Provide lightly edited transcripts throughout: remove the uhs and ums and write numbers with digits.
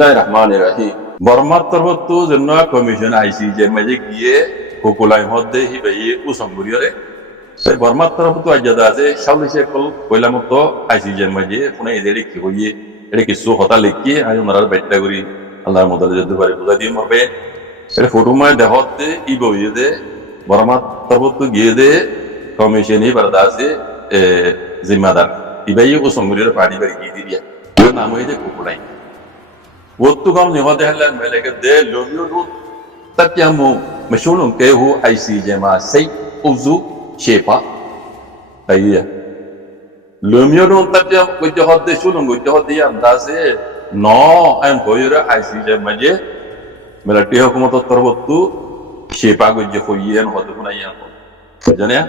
বিসমিল্লাহির রহমানির রহিম বর্মার তরফতো জন্য কমিশন আইসিজে মাঝে গিয়ে কোকুলাই মধ্যে হিবাইয়ে উসম্বুরিয়রে বর্মার তরফতো আজ্জাদা আছে সাউলিশে কল কইলা মতো আইসিজে মাঝে পুনে এদেরকে কি হইয়ে এটা কিছু হতা লিখি আজ ওনারা বাইটটা করি আল্লাহর মদদে যদি পারে বুঝা দিয়ে মরবে এটা ফটো মায় দেহতে ই বইয়ে দে বর্মার তরফতো গিয়ে দে কমিশন ই বারদা আছে জিম্মাদার ইবাইয়ে উসম্বুরিয়রে পানি বাড়ি গিয়ে দিয়া নাম হয়ে যে কোকুলাই Waktu ni hoda halan meleke de lumyu tatyamu mashulun ke hu ICJ ma sei uzu shepa ayya lumyu tatyam ko jahod de shulun ko jahod ya andase no am hoyra ICJ ma je melati hukumat tarwattu shepa ko je hoyen hodu kuna yan ko jane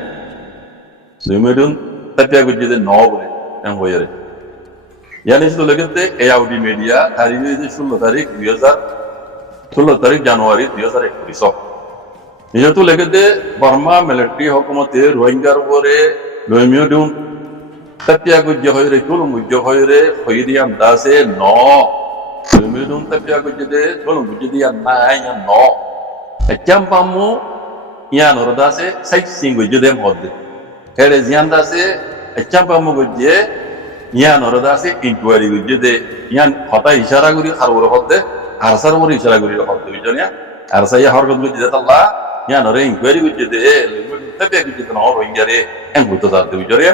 lumyu tatya ko je no bole am hoyre यानी तो लगते एआउडी media तारीख 16 तारीख জানুয়ারি 2021 যেহেতু লেগেতে Varma military হুকুমতে রোহিঙ্গার উপরে লইমিও দুন Tapia গুজ্জ হইরে চুলুম গুজ্জ হইরে হইরিয়াম দাসে ন লইমিও দুন তাপিয়া গুজ্জ দে চুলুম গুজ্জ দিয়া নাই ন চাম্পামু ইয়ান রদাসে সাইট সিং গুজ্জ দে মধ্যে এরে জিয়ান দাসে চাম্পামু গুজ্জে ইয়ান রদাসে ইনকোয়ারি গুজ্জ দে ইয়ান হতা ইশারা করি খারবর হতে আরসার মরি ইশারা করি হতে বুঝনিয়া আরসা ইয়া হরকত গুজ্জ দে আল্লাহ ইয়ান রে ইনকোয়ারি গুজ্জ দে তাপিয়া গুজ্জ দে ন রোহিঙ্গারে এন গুতো দাতে বুঝরিয়া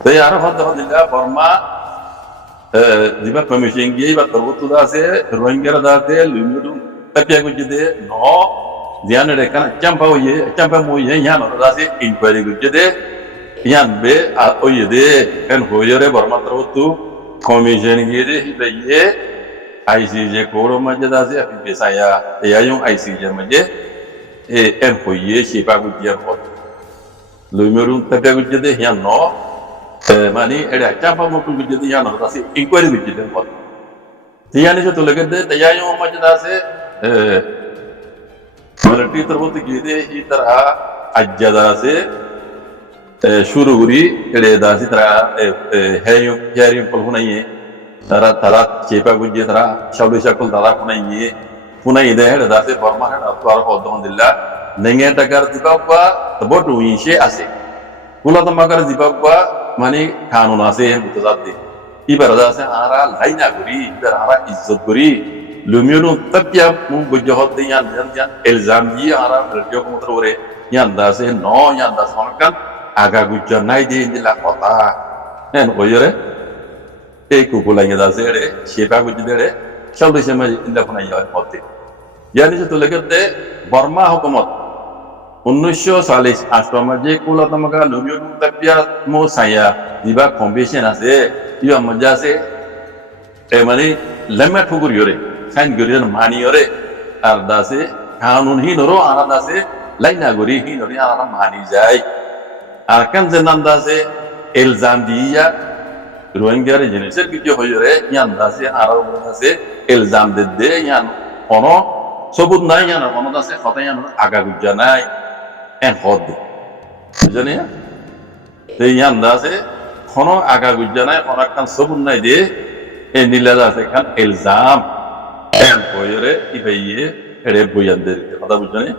তাই আর হতে হদিলা বর্মা দিবা কমিশন গিয়ে বা তরবতু দাসে রোহিঙ্গার দাতে লুমিডু তাপিয়া গুজ্জ দে ন জিয়ান রে কানা চাম্পা মুইয়ে ইয়ান রদাসে ইনকোয়ারি গুজ্জ দে ইয়ান বে ওয়ে দে এন হইরে বর্মা তরবতু কমিশন গিয়ে হিবাইয়ে আইসিজে কোরো মাঝে দাসে আপনি বেসায়া এয়ায়ুং আইসিজে মাঝে এন হইয়ে শিপা গুজ্জিয়ার হত লুমিডু তাপিয়া গুজ্জ দে ইয়ান ন মানে এটা চাপা মতো যদি জানো আছে ইনকোয়ারি করতে দেন কত তিয়ানি যে তোলে গদে তয়ায়ো মজদা আছে মিলিটারি তরফত গিয়ে এই तरह আজ্জাদা আছে শুরু করি এড়ে দাসি তারা হেয়ো জারি পলহুনাইয়ে তারা চেপা গুজে তারা সবই সকল তারা পুনাই দে হেড়ে দাসে বর্মা হেড় আতওয়ার আলহামদুলিল্লাহ নেঙ্গে টাকার দিবাবা তবটু ইসে আছে কুলা তমাকার দিবাবা মানে কানুন আছে মুতাজাদ্দি ইবার আছে আরা লাইনা করি ইবার আরা ইজ্জত করি লুমিয়নো তাপিয়া মু গজহত দিয়ান জান ইলজাম দিয়ে আরা রেডিও কমতর ওরে ইয়ান দাসে ন ইয়ান দাস হনকান আগা গুজ্জ নাই দিয়ে দিলা কথা হেন ওয়রে এই কুকুলাইয়া দাসে রে শেপা গুজ্জ দেরে সবই সময় ইন্দা ফনা ইয়া হতে ইয়ানি যে তো লাগতে বর্মা হুকুমত 1940 আশ্রমে যে কোলা তমাকা লুমিও তাপিয়া মো সায়া দিবা কম্বিনেশন আছে ইয়া মজা আছে মানে লেমা ঠুকুর ইরে সাইন গরিন মানি ইরে আর দাসে কানুন হি নরো আর দাসে লাইনা গরি হি নরি আর মানি যায় আর কান যে নাম দাসে ইলজাম দিয়া রোহিঙ্গার জিনিসের কিছু হইরে ইয়ান দাসে আর দাসে ইলজাম দে ইয়ান কোনো সবুত নাই ইয়ান কোনো দাসে কথা ইয়ান আগা গুজ্জা নাই en hod বুঝনি এই আন্দাজে কোন আগা গুজ্জা নাই কোন কান সবুন নাই দে এই নীলা আছে কান ইলজাম এন কইরে ইবাইয়ে এড়ে বয়ানদের কথা বুঝনি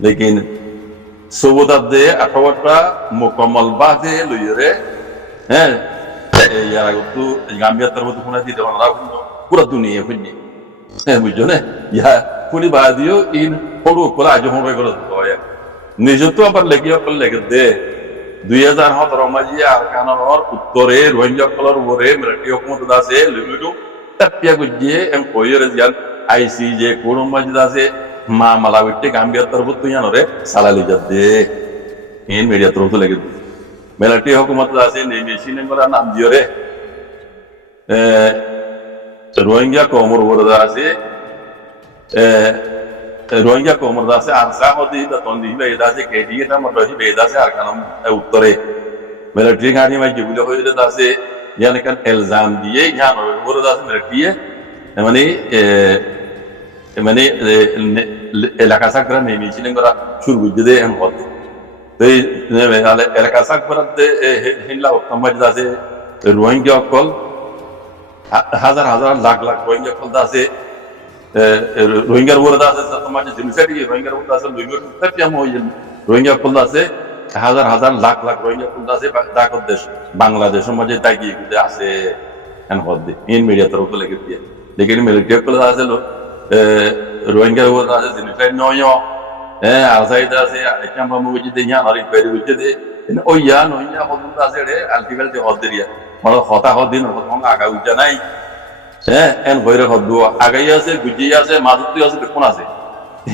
লেকিন সবুত দে আঠাওয়াটা মুকম্মল বাদে লইরে হ্যাঁ এই ইয়ারাগুতু গাম্বিয়া তরবতু কোনা দিতে ওরা পুরো দুনিয়া ফুনি হ্যাঁ বুঝনি ইয়া পুনি বাদিও ইন পড়ু কোলা আজ হরে গলো হয় নিজেতো আবার লেগে দে 2017 মাঝে আর কানার উত্তরে রোহিঙ্গা কলর উপরে মিলিটারি হুকুমত দাসে লুমিডু তাপিয়া গুজিয়ে এম কইরে জান আইসিজে কোন মাঝে দাসে মা মালাবিটে গাম্বিয়া তরবত ইয়ানরে সালালি দে ইন মিডিয়া তরবত লেগে মিলিটারি হুকুমত দাসে নেমেশি নেমরা নাম দিওরে রোহিঙ্গা কমর উপরে দাসে রোহিঙ্গা কোমর দাসে আরসা হদি তন্দি বেদাসে কেটিয়ে তা মতহি বেদাসে আর কানাম উত্তরে মিলিটারি গাড়ি মাই যেগুলো হইলে দাসে ইয়ান কান ইলজাম দিয়ে ইয়ান ওর দাসে মিলিটারি মানে এলাকা সাকরা নেমেছিলেন করা শুরু বুঝতে এম হতে তো এই এলাকা সাকরা হিল্লা উত্তম দাসে রোহিঙ্গা কল হাজার হাজার লাখ লাখ রোহিঙ্গা ফলতা আছে রোহিঙ্গার উপরে আছে তোমার যে জেনোসাইড রোহিঙ্গার উপরে আছে রোহিঙ্গা ফলতা আছে হাজার হাজার লাখ লাখ রোহিঙ্গা ফলতা আছে ডাকত দেশ বাংলাদেশের মাঝে তাকি আছে ইন মিডিয়া তরফ লেগে দিয়ে দেখে মিলিটারি কলে আছে রোহিঙ্গার উপরে আছে জেনোসাইড নয় আর সাইড আছে ক্যাম্পা মুজি দে আর রিপেয়ার হইতে দে ওই ইয়া নইয়া হদুন আছে রে আলটিমেটলি হদিরিয়া মানে হতা হদিন হদন আগা উঠা নাই এন ভৈরে হদু আগাই আছে গুজি আছে মাজুতি আছে কোন আছে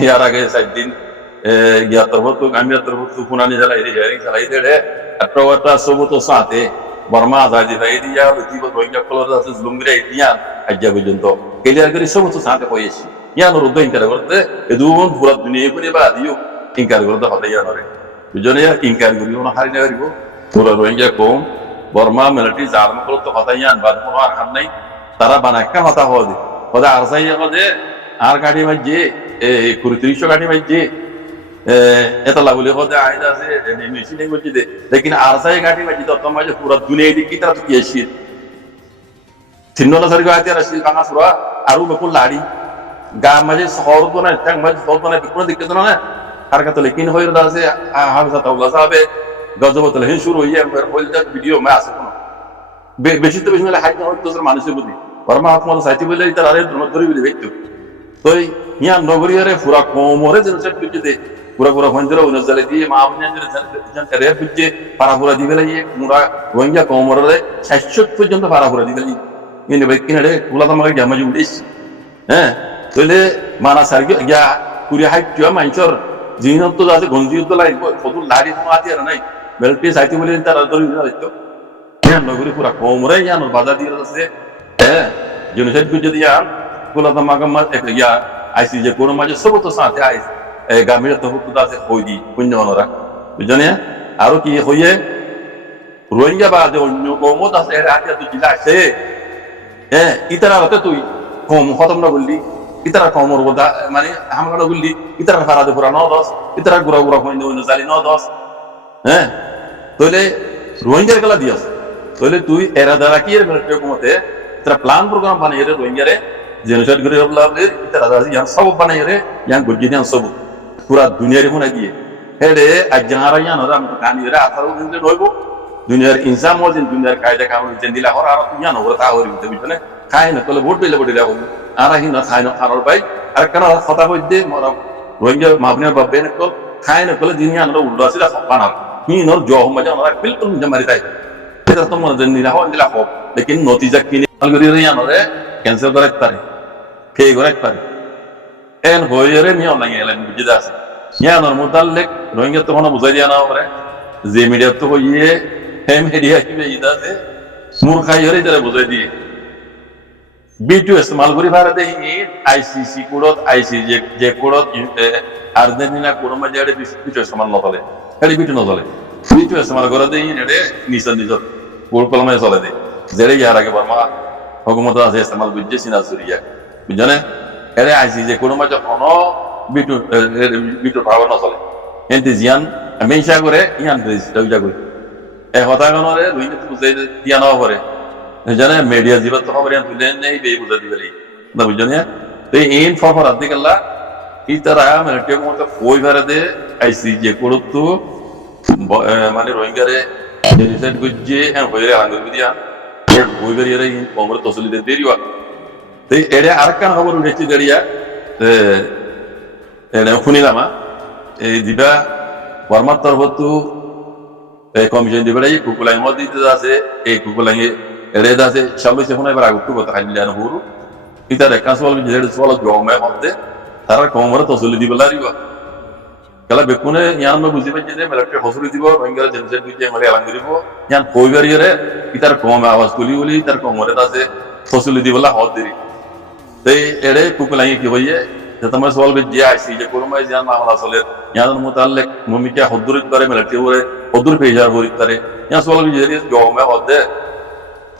ইয়ার আগে 4 দিন গিয়া তরবত আমি তরবত ফুনানি জ্বালাই রে হিয়ারিং জ্বালাই দে রে আটটা সবত সাথে বর্মা আজাদি ভাই দিয়া জীব রোহিঙ্গা কলর আছে জুলুমগিরা দিয়া আজ্জা পর্যন্ত ক্লিয়ার করে সবত সাথে হয়েছে ইয়ান রুদ্দ ইনকার করতে এদুন পুরা দুনিয়া করে বা দিও ইনকার করতে হতে ইয়ানরে বুঝনে ইনকার করিও না হারি না করিব পুরা রোহিঙ্গা কম বর্মা মিলিটারি জার্ম করতে হতে ইয়ান বাদ কোনো আর হার নাই তারা বানাক্কা হতা হদে হদে আর সাইয়া হদে আর গাড়ি মাঝে এই ৩০ গাড়ি মাঝে এটা লাগলে হদে আইদা আছে মেশিনে গুজি দে লেকিন আর সাই গাড়ি মাঝে তো তোমার পুরা দুনিয়া দি কি তারা তো কি আসি তিনলা সারি গাতে রাশি কানা সুরা আরু বকুল লাড়ি গা মাঝে শহর তো না ট্যাং মাঝে শহর তো না কোনো দিক্কত না আর কাছে লেকিন হইর দাসে হাফিজা তাওলা সাহেবে গজবতল হে শুরু হইয়া হইলটা ভিডিও মে আছে কোন বেশি তো বেশি হলে হাইট হইতো মানুষের প্রতি বর্মা আত্মা সাইতে বলে তার আরে ধরি বলে দেখতো তো ইয়া নগরীরে পুরা কোমরে যে সেট করতে পুরা পুরা ফঞ্জরা উনজালে দিয়ে মামনের রে বুঝে পারাপুরা দিবে লাগে মুরা রোহিঙ্গা কোমরে 60 পর্যন্ত পারাপুরা দিবে লাগে ইনি বেকিনারে কুলাতা মাকে জামাজি উড়িস তাহলে মানা সার্গি গিয়া কুড়ি হাইট মাইনচর জিনত তো আছে গঞ্জি তো লাগবে ফদুল লাড়ি কোনো আতি আর নাই বেলটি সাইতে বলে তার ধরি দিতো নগরী পুরা কোমরে ইয়ান বাধা দিয়ে আছে জেনোসাইড করে দিয়া কুলাতা মাকে ইয়া আইসি যে কোনো মাঝে সব তো সাথে আইস গামিরা তো হুকুদা আছে হই দি পুণ্য মানরা বুঝনে আরো কি হইয়ে রোহিঙ্গা বা যে অন্য কমত আছে এর আগে তুই জিলা আছে ইতারা হতে তুই কম খতম না বললি ইতারা কমর বোধা মানে আমরা বললি ইতারা ফারাদে পুরা 9-10 ইতারা গুড়া গুড়া হইনি অন্য জালি 9-10 তাহলে রোহিঙ্গার গলা দিয়াস তাহলে তুই এরা দ্বারা কি এর মিলিটারি হুকুমতে তারা প্ল্যান প্রোগ্রাম বানাই রে রোহিঙ্গারে জেনোসাইড করে বললে ইতারা দ্বারা ইয়ান সব বানাই রে ইয়ান গুজি দিয়ান সব পুরা দুনিয়ারে মনে দিয়ে হেডে আজ যারা ইয়ান ওরা আমি কানি রে 18 দিন হইব দুনিয়ার ইনসাম মজিন দুনিয়ার কায়দা কানুন যেন দিলা হর আর ইয়ান ওরা তা হরি বুঝনে খায় না কলে ভোট পেলে বডিলা হইব আর হি না খায় না খানোর ভাই আর কেন কথা হইতে মরা রোহিঙ্গা মাবনের বাবে না কল খায় না কলে দিন ইয়ান উল্টো আছে বানার হি নর জহ মজা ওরা বিলকুল জমারি তাই এটা তো মনে দেন দিলা হন দিলা হোক লেকিন নতিজা কিনে আলগরি রে ইয়ান রে ক্যান্সেল করে পারে ফে করে পারে এন হইরে মি অনলাইন এলান বুঝিদা আছে ইয়ানোর মুতাল্লিক রোহিঙ্গা তো কোনো বুঝাই দিয়া না পারে যে মিডিয়া তো হইয়ে হেম হেডিয়া কি বেইদা আছে মূর্খাই হরে তারা বুঝাই দিয়ে বিটু ইস্তেমাল করি ভারতে আইসিসি কোডত আইসিসি যে কোডত আর্জেন্টিনা কোড মধ্যে এড়ে বিটু ইস্তেমাল নচলে এড়ে বিটু নচলে বিটু ইস্তেমাল করে দেই এড়ে নিচন নিচন কোড কলমে চলে দে যেড়ে ইয়ার আগে বর্মা হুকুমত আছে ইস্তেমাল বুঝছে সিনা সুরিয়া বুঝনে এড়ে আইসিসি কোড মধ্যে কোনো বিটু বিটু পাওয়ার নচলে এন্তে জিয়ান মেইসা করে ইয়ান রেজিস্টার হইয়া কই এ হতাগনরে রুইতে বুঝাই দিয়া না করে জানে মিডিয়া জীবত তো খবর তুলে নেই বে বুঝা দিবেলি না বুঝনে তো ইন ফর আদিকাল্লা ইতারা মিলিটারি মত কই ভারতে আইসি যে করতো মানে রোহিঙ্গারে জেনোসাইড গুজে হ্যাঁ হইরে আঙ্গুল দিয়া কই বেরিয়ে কোমরে তসলি দে দেরিয়া তো এড়ে আরকান খবর উঠেছি দেরিয়া এড়ে শুনিলামা এই দিবা বর্মার তরফতো কমিশন দিবে কুকুলাই মত দিতে আছে এই কুকুলাই এড়ে আছে সবাই সেখানে এবার আগুটু কথা খাইলে আর হুরু ইতার একাশ বল যেড়ে সল জমে হতে তারা কোমরে তসলি দিবে লারিবা কলা বেকুনে ইয়ান মে বুঝিবে যে মিলিটারি হসুরি দিব রোহিঙ্গা জেনসেট দিতে মানে এলান করিব ইয়ান কই বাড়িয়ে ইতার কম আওয়াজ তুলি বলি তার কোমরে আছে তসলি দিবলা হত দেরি তাই এড়ে কুকুলাই কি হইয়ে যে তোমার সওয়াল যে আইসি যে কোরমাই জান মামলা চলে ইয়ান মুতাল্লিক মুমিকা হদুরিত করে মিলিটারি ওরে হদুর পেজার হরিত করে ইয়ান সওয়াল যে জমে হতে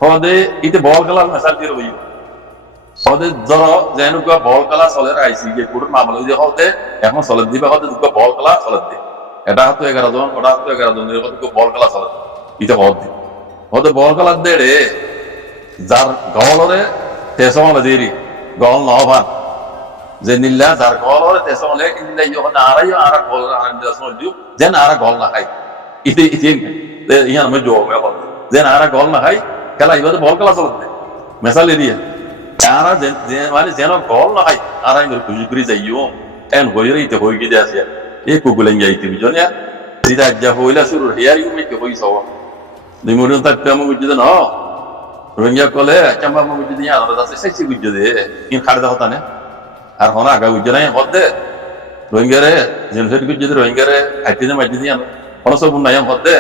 হদে ইতে বল খেলা মেসাল দিয়ে রইব হদে ধরো যেনুকা বল খেলা চলে আইসি যে কোর মামলা যে হতে এখন চলে দিবে হতে দুটো বল খেলা চলে দে এটা হতো 11 জন ওটা হতো 11 জন এর কত বল খেলা চলে ইতে হদে বল খেলা দে রে যার গহলরে তেসমলে দেরি গহল নহবান যে নিল্লা যার গহলরে তেসমলে ইল্লা ইয়হনা আরাই আরা গহল আরান দিউ যেন আরা গহল না খাই ইতে ইতে ইয়ান মে জো মে বল যেন আরা গহল না খাই খেলা ইবাদে বল খেলা চলতে মেসাল এরিয়া আরা মানে যেন গহল না খাই আরা ইংর কুজি করি যাইও এন হইরে ইতে হই গিয়ে আছে এ কুগুলেন যাইতে বিজনে দিদা যা হইলা শুরু হিয়ার ইউ মে কে হই সওয়া নিমুরন তা পেমো বুঝতে না রোহিঙ্গা কলে চাম্বা মো বুঝতে ইয়া আলাদা আছে সেই বুঝতে দে ইন খাড়দা হতা না আর হনা আগা বুঝতে নাই হদে রোহিঙ্গারে জেনফেট বুঝতে রোহিঙ্গারে আইতে মাইতে দিয়া অনসব নাই হদে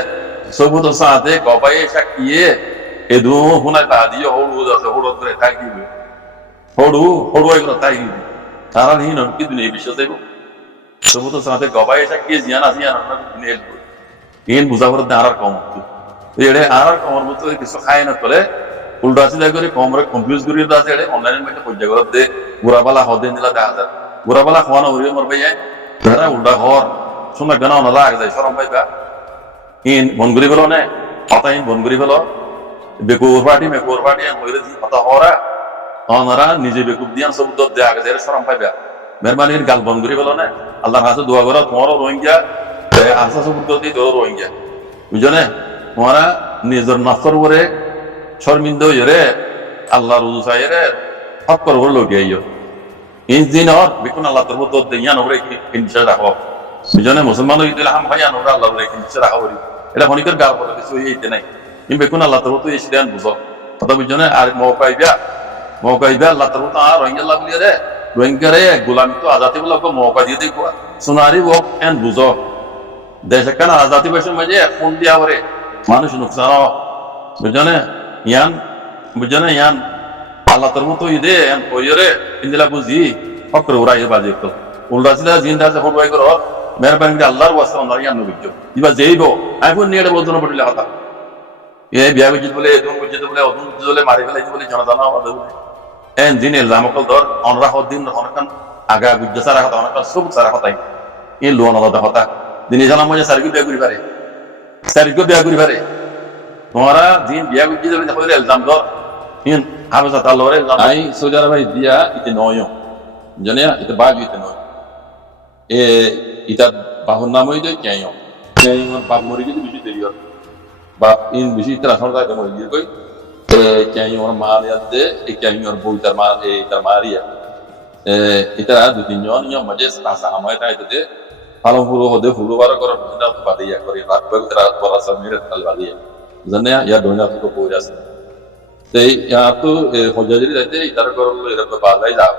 সবু তো সাথে গবাই শাকিয়ে এদু হুনা বাদিও হড়ু আছে হড়ু করে তাকিবে হড়ু এগুলো তাকিবে তারা হিন কি দুনিয়া বিশ্ব দেব সবু তো সাথে গবাই শাকিয়ে জিয়ান আসিয়ান না নেল ইন বুঝাবর দাঁড়ার কম এড়ে আর কমর মতো কিছু খায় না করে উল্টা সিধা করে কমরে কনফিউজ করি আছে এড়ে অনলাইনের মধ্যে পয়সা করে দে বুড়াবালা হদে নিলা দেখা যায় বুড়াবালা খাওয়ানো হরিয়ে মর ভাই তারা উল্টা ঘর শোনা গানা ওনারা আগে যায় সরম ভাইবা ইন বনগুড়ি ফেলো নে কথা ইন বনগুড়ি ফেলো বেকুর পার্টি মেকুর পার্টি হইলে কথা হরা ওনারা নিজে বেকুব দিয়ান সব দর দেয়া আগে যায় সরম পাইবা মেহরবানির গাল বনগুড়ি ফেলো নে আল্লাহর কাছে দোয়া করো তোমারও রোহিঙ্গা আশা সব দিয়ে তোর রোহিঙ্গা বুঝনে তোমারা নিজের নফর করে শর্মিন্দ হইরে আল্লাহ রুজু চাইরে হক করে লটি আইয় ইনদিন আর বিকুন আল্লাহ তোর তো দেয়ান ওরে কিনছে রাখো বুঝনে মুসলমান হইলে হাম ভাইয়ান ওরা আল্লাহ ওরে কিনছে রাখো এটা হনিকের গাল বলে কিছু হইতে নাই কিন্তু বিকুন আল্লাহ তোর তো এসিয়ান বুঝো কথা বুঝনে আর মৌকাইবা আল্লাহ তোর তো আর রোহিঙ্গা আল্লাহ বলিয়ে রে রোহিঙ্গারে গোলামি তো আজাতি বলে মৌকা দিয়ে দেখো সোনারি ও এন বুঝো দেশে কেন আজাতি বসে মাঝে ফোন দিয়া করে মানুষ নুকসান বুঝনে ইয়ান আল্লাহ তোর মতো ইদে এন কইরে ইন্দিলা বুঝি ফকর উড়াই বাজে তো উল্টা সিধা জিন্দা আছে ফটওয়াই করো মেহরবানি আল্লাহর ওয়াস্তে আমরা ইয়ান নবিজ্ঞ ইবা যেইবো আইফোন নিয়ে বলতো না পড়লে কথা এ বিয়া বুঝিত বলে এদুন বুঝিত বলে অদুন বুঝিত বলে মারি ফেলাইতে বলে জানা বলে এন দিনে জামকল ধর অনরা হদিন অনেকক্ষণ আগা গুজ্জা সারা কথা অনেকক্ষণ সব সারা কথাই এই লোন আলাদা কথা দিনে জানাম মজা সারিকে বিয়া করি পারে সারিকে বিয়া করি পারে তোমারা দিন বিয়া বুঝিত বলে দেখো এলজাম ধর ইন হাফেজা তাল্লরে আই সৌদি আরবে দিয়া ইতে নয় জানিয়া ইতে বাগ ইতে নয় এ ইতা বাহুর নাম হইতে কেয়ং বাপ মরি গেছে বেশি দেরি হয় বাপ ইন বেশি তারা সরকার মরি গিয়ে কই কেয়ং মা লিয়াতে এই কেয়ং বউ তার মারিয়া ইতারা দু তিনজন ইয়া মজে সাসা আমায় তাইতে ফালং ফুলো হদে ফুলো বার করার চিন্তা বাদিয়া করে রাত করে তারা পড়া সব মেরে তাল বাদিয়া জানিয়া ইয়া দোনা তো কই আছে সেই ইয়া তো হজাজি যাইতে ইতারা করলো এরকম বাজাই যাও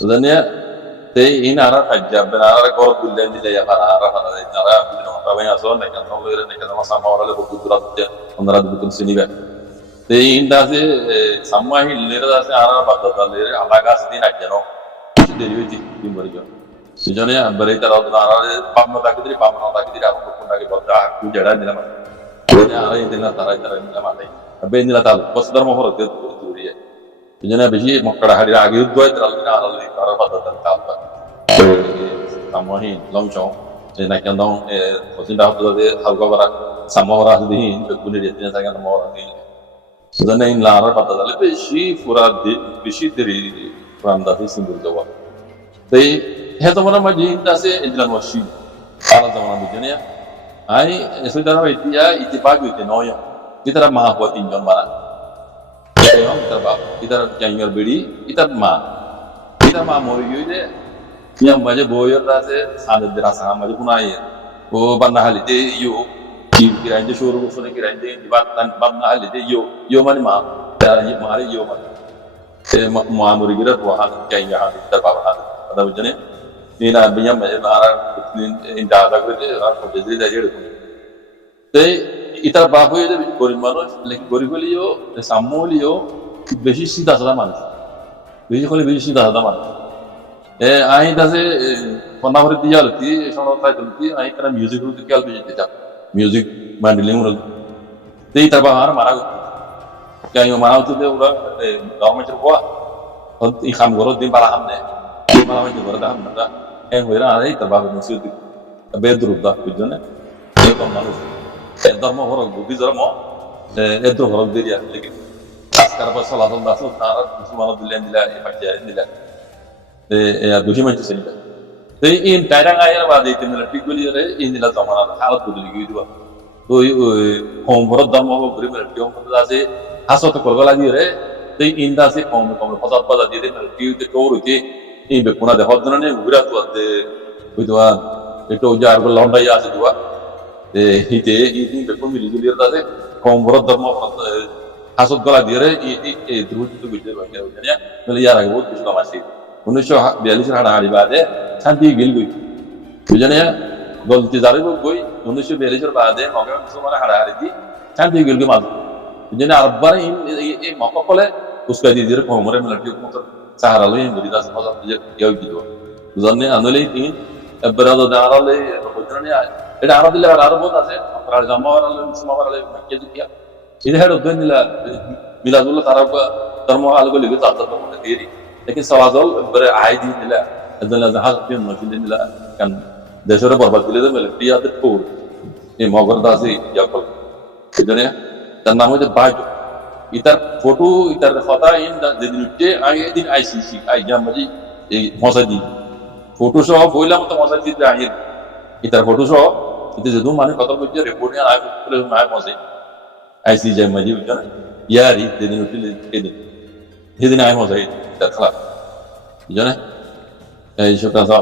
জানিয়া সেই ইন আরা ফাজ্জা বেনারা কর বুললেন দিলে ইয়া আরা ফারা যাই তারা বিদ্রোহ পাবে আসো না কেন লইরে না কেন সামাওরালে বুদুরাত ওনারা দুকুন সিনিবা সেই ইন দাসে সামাহি লেরা দাসে আরা বাদদা লেরে আলাগা দিন আজনো দেরি হইতি দিন বড় সেজন্য বরে তারা আরা পাবনা তাকিদি আর কোনটাকে বলতা কু জড়া দিলাম আরা দিন তারা নিলাম আলাই বেনিলা তাল বসদর মহরতে দূরিয়ে সেজন্য বেশি মক্কাড়া হাড়ির আগে উদ্দয় তারা আলা তারা বাদদা তাল সামাহি লংচং না কেন হসিন্দা হতে হালকা বারা সামাওরা দিন বেগুনি রেতে জায়গা মহরা দিন সেজন্য ইন লারা বাদদা বেশি পুরা বেশি দেরি প্রাণদাসী সিঙ্গুর জবা তাই হে তোমরা মাঝে আছে ইদলান ওয়াশি সারা জামানা বুঝনে আই সৌদি আরবে ইতিয়া ইতিবাগ হইতে নয় ইতারা মা হওয়া তিনজন মারা ইতার বাপ ইতার জাইঙ্গার বেড়ি ইতার মা মরে গিয়ে ইয়াম মাঝে বইয়ের আছে সাদের রাসা মাঝে পুনাই ও বান্না হালিতে ইউ কিরাইতে শুরু বছরে কিরাইতে বান্না হালিতে ইউ মানে মা মারে ইউ মানে মা মরে গিয়ে ওয়াহান জাইঙ্গা হাত ইতার বাবা হাত কথা বুঝনে ina binyam nara inda da করে আর পদ্ধতি দাঁড়িয়ে রাখুন তাই ইতার বাপ হয়ে যাবে গরিব মানুষ গরিব হলেও সাম্য হলেও বেশি সিধা সাদা মানুষ বেশি সিধা সাদা মানুষ আই দাসে কন্যা করে দিয়া হলতি সনতাই তুলতি আই তারা মিউজিক হলতি কেল বেশি দিতা মিউজিক ম্যান্ডলিং হল তাই তার বাবা আর মারা কেন মারা হতো ওরা গভর্নমেন্টের হওয়া ই কাম করো দিন পালা হাম নেয় malah macam berada ham nada wira ada terbawa musuh di bedroom dah bujone itu manusia dormo horok budi dormo itu horok diri ya lagi karena salah satu nasul nara musulman dilen dila ibadah dila duhi manci sini tapi in daerah ayah wadai itu militer guli ini lah zaman halat guli gitu তো comfort দাম হবে ঘুরে মেরে টিউম করতে আছে হাসত করবে লাগি রে তো ইন্দা সে কম কম ফসাদ পাজা দিয়ে দে মেরে টিউতে কোর হইতে এই বেকুনা দে হদ না ঘুরা তো দে হইতোয়া একটু যার লন্ডাই আছে দুয়া তে হিতে এই বেকুন মিলি গলি আছে কমফোর্ট দাম হাসত গলা দিয়ে রে এই দ্রুত তো বুঝতে পারে না বলে ইয়ার আগে বহুত কিছু কামাইছে 1942 হাড়াহাড়ি বাদে শান্তি গিল গই বুঝনে গলতি জারি বই 1942 বাদে মগে মুসলমান হাড়াহাড়ি দি শান্তি গিল গই মাল বুঝনে আরবার এই মককলে উস্কা দি দিয়ে কোমরে মিলিটারি মত সাহারা লই গরি দাস মজা দিয়ে কেউ দিল বুঝনে আনলে তিন বরাদ দাঁড়ালে বুঝনে এটা আরো দিলে আরো বহুত আছে আপনারা জামাওয়ারালে মুসলমানরালে মাকে দিয়া এটা হেড ওদের নিলা মিলাদুল্লাহ তারা ধর্ম আলগো লিগে তাদের মধ্যে দিয়ে लेकिन सवाजल बरे आय दी दिला अदला जहाज पे मशीन दिला kan देशरे बरबाद दिले तो मिलिट्री आते ठोर ये मगर दासी याकल इधर तर नाम है बाजो इतर फोटो इतर खाता इन दिन उठे आए दिन आईसीसी आई जा मजी मसाजी फोटो सह बोला मत मसाजी आए इतर फोटो सह इते जदू माने खतर बजे रिपोर्ट ने आए पुरे माय मसे आईसीसी जा मजी उठा यार ये दिन उठे ये दिन आए मसाजी tak salah, jangan, saya suka salah.